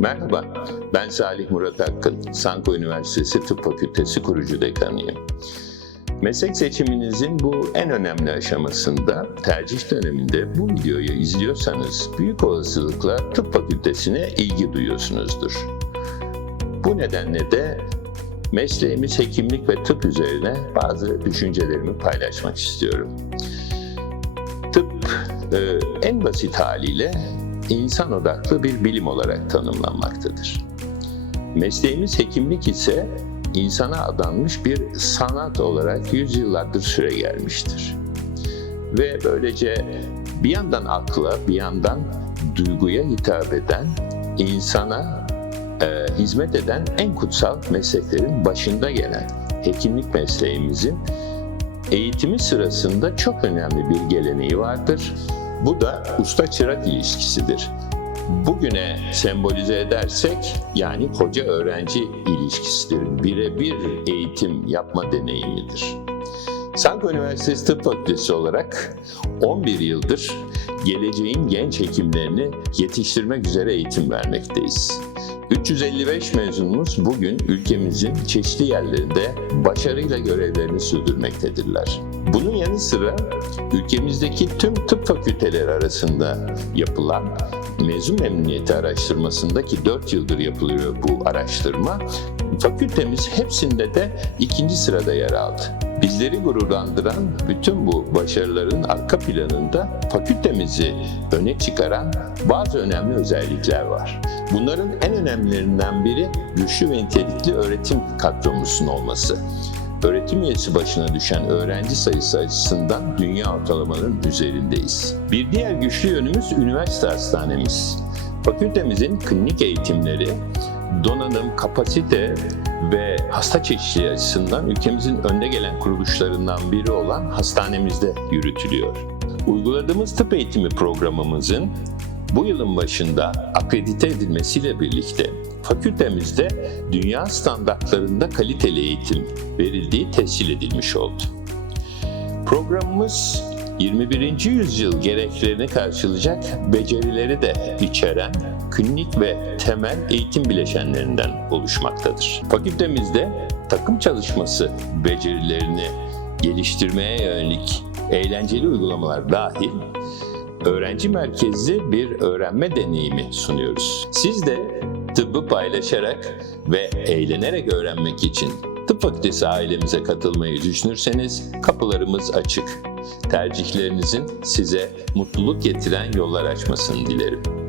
Ben Salih Murat Akkın, Sanko Üniversitesi Tıp Fakültesi kurucu dekanıyım. Meslek seçiminizin bu en önemli aşamasında, tercih döneminde bu videoyu izliyorsanız büyük olasılıkla tıp fakültesine ilgi duyuyorsunuzdur. Bu nedenle de mesleğimiz hekimlik ve tıp üzerine bazı düşüncelerimi paylaşmak istiyorum. Tıp e, en basit haliyle insan odaklı bir bilim olarak tanımlanmaktadır. Mesleğimiz hekimlik ise insana adanmış bir sanat olarak yüzyıllardır süre gelmiştir. Ve böylece bir yandan akla, bir yandan duyguya hitap eden, insana e, hizmet eden en kutsal mesleklerin başında gelen hekimlik mesleğimizin eğitimi sırasında çok önemli bir geleneği vardır. Bu da usta-çırak ilişkisidir. Bugüne sembolize edersek yani hoca-öğrenci ilişkisidir. Birebir eğitim yapma deneyimidir. Sanko Üniversitesi Tıp Fakültesi olarak 11 yıldır geleceğin genç hekimlerini yetiştirmek üzere eğitim vermekteyiz. 355 mezunumuz bugün ülkemizin çeşitli yerlerinde başarıyla görevlerini sürdürmektedirler. Bunun yanı sıra ülkemizdeki tüm tıp fakülteleri arasında yapılan mezun memnuniyeti araştırmasındaki 4 yıldır yapılıyor bu araştırma. Fakültemiz hepsinde de ikinci sırada yer aldı. Bizleri gururlandıran bütün bu başarıların arka planında fakültemizi öne çıkaran bazı önemli özellikler var. Bunların en önemlilerinden biri güçlü ve nitelikli öğretim kadromuzun olması. Öğretim üyesi başına düşen öğrenci sayısı açısından dünya ortalamanın üzerindeyiz. Bir diğer güçlü yönümüz üniversite hastanemiz. Fakültemizin klinik eğitimleri, donanım, kapasite ve hasta çeşitliliği açısından ülkemizin önde gelen kuruluşlarından biri olan hastanemizde yürütülüyor. Uyguladığımız tıp eğitimi programımızın bu yılın başında akredite edilmesiyle birlikte fakültemizde dünya standartlarında kaliteli eğitim verildiği tescil edilmiş oldu. Programımız 21. yüzyıl gereklerini karşılayacak becerileri de içeren klinik ve temel eğitim bileşenlerinden oluşmaktadır. Fakültemizde takım çalışması becerilerini geliştirmeye yönelik eğlenceli uygulamalar dahil öğrenci merkezli bir öğrenme deneyimi sunuyoruz. Siz de tıbbı paylaşarak ve eğlenerek öğrenmek için tıp fakültesi ailemize katılmayı düşünürseniz kapılarımız açık. Tercihlerinizin size mutluluk getiren yollar açmasını dilerim.